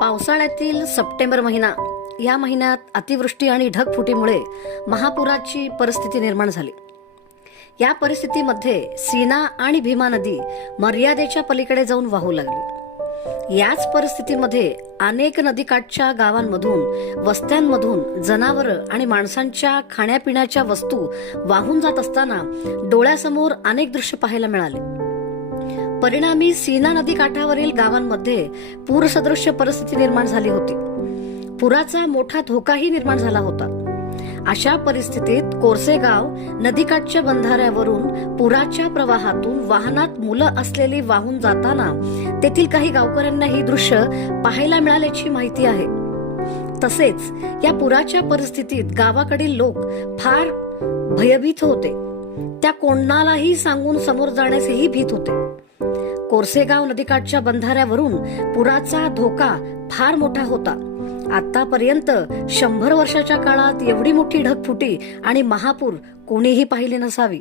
पावसाळ्यातील सप्टेंबर महिना या महिन्यात अतिवृष्टी आणि ढगफुटीमुळे महापुराची परिस्थिती निर्माण झाली. या परिस्थितीमध्ये सीना आणि भीमा नदी मर्यादेच्या पलीकडे जाऊन वाहू लागली. याच परिस्थितीमध्ये अनेक नदीकाठच्या गावांमधून वस्त्यांमधून जनावरं आणि माणसांच्या खाण्यापिण्याच्या वस्तू वाहून जात असताना डोळ्यासमोर अनेक दृश्य पाहायला मिळाले. परिणामी सीना नदी काठावरील गावांमध्ये पूरसदृश्य परिस्थिती निर्माण झाली होती. पुराचा मोठा धोकाही निर्माण झाला होता. अशा परिस्थितीत कोरसेगाव नदीकाठच्या बंधाऱ्यावरून पुराच्या प्रवाहातून वाहनात मुलं असलेली वाहून जाताना तेथील काही गावकऱ्यांना ही दृश्य पाहायला मिळाल्याची माहिती आहे. तसेच या पुराच्या परिस्थितीत गावाकडील लोक फार भयभीत होते. त्या कोणालाही सांगून समोर जाण्यासही भीत होते. कोरसेगाव नदीकाठच्या बंधाऱ्यावरून पुराचा धोका फार मोठा होता. आतापर्यंत शंभर वर्षाच्या काळात एवढी मोठी ढगफुटी आणि महापूर कोणीही पाहिली नसावी.